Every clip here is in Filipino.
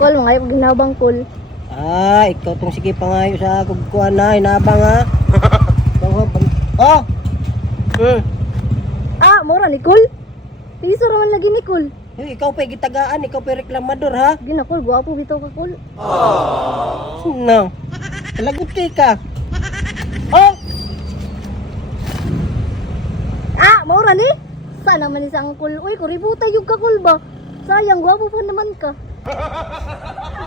Kol, mga ayaw ginabang kol. Ah, ikaw tong sige pangayo sa kugkuhan na, inabang ha. Oh! Ah, mura ni kol. Piso raman lagi ni kol. Hey, ikaw pa gitagaan, ikaw pa reklamador ha. Gina kol, guwapo bitaw ka kol. No. Lagot kay ka. Oh! Ah, mura ni. Sana man isang kol. Uy, kuributa yung ka kol ba? Sayang, guwapo pa naman ka.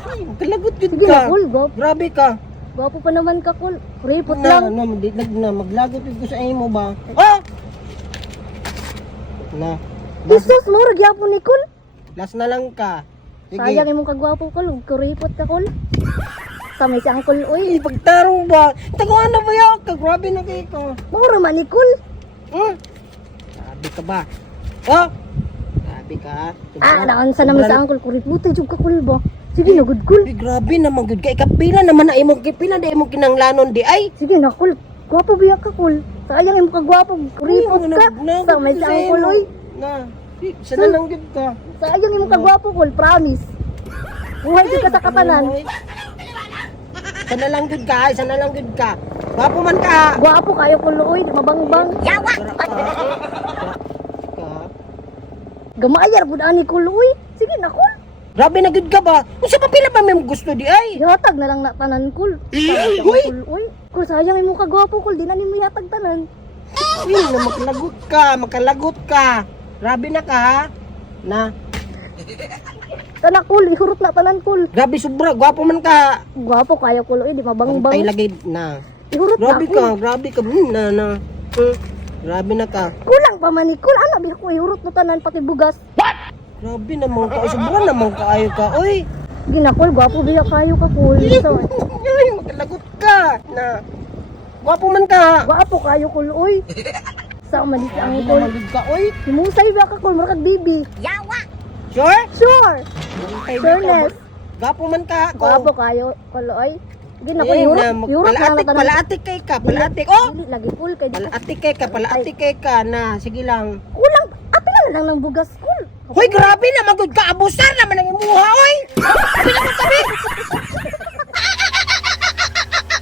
Ay, kalagot yun Sige na ka. kol, guwapo. Grabe ka. Guwapo pa naman ka kol. Kuripot Na, lang. maglagot yun ko sa imo ba? Oh! Na. Last, Jesus, mura gyapon ni kol. last na lang ka. Sige. Sayang imong kagwapo kol, kuripot ka kol. Sa may siyang kol, uy. Pagtarong ba? Taguan na ba yan? Grabe na kayo ko. Mura man ni kol. Sabi ka ba? Oh! Sabi ka. Ah, naansa naman sa angkol, kuripot jud ka kol ba? Sige na, good kol. Ay, grabe naman good kay kapila naman na imong kipila na imong kinanglanon di ay. Sige na kol, gwapo biya ka kol. Sayang imong kagwapo, kuripot ka. Sa may siyang kol, uy. Na. Sana lang gid ka. Sayang imong kagwapo kol, promise. Buhay jud ka sa katanan. Sana lang gid ka, ay, sana lang gid ka. Gwapo man ka. Gwapo kayo kol, uy, mabangbang. Yawa! Gamayar pud ani kol, uy. Sige na kol. Grabe na gid ka ba? Unsa pa pila ba may gusto di ay? Yatag na lang na tanan kol. Sayang Uy! kol, uy. Kol, sayang imong kagwapo kol, di na nimo yatag tanan. Uy, na makalagot ka. Grabe na ka ha. Na. Tanak kol, ihurot na tanan kol. Grabe sobra, gwapo man ka. Gwapo kayo kol, uy, di mabangbang. Tay lagi na. Ihurot na Grabe kol. ka, grabe ka. Na. Grabe na ka. Kulang pa man ni kol, ana biya ko ihurot na tanan pati bugas. Grabe naman ka. Sobra naman kaayo ka. Uy. Ginakol, gwapo biya kayo ka kol. So, Uy, makalagot ka. Na. Gwapo man ka. gwapo kayo kol, uy. Sa umalis ang kol. Malid ka, uy. Himusay biya ka kol, marakag bibi. Sure? Sure. Ay, Sureness. Gwapo man ka. Gwapo kayo kol, uy. Ginakol, Eh, ihurot na palaatik, tanan. palaatik kay ka. Palaatik. Oh! Dili lagi kol kay di ka. Palaatik kay ka. Na, sige lang. Kulang, apila na lang ng bugas kol. Hoy, grabe naman. Good ka. Abusar naman ang imuha, oy. Sabi naman sabi.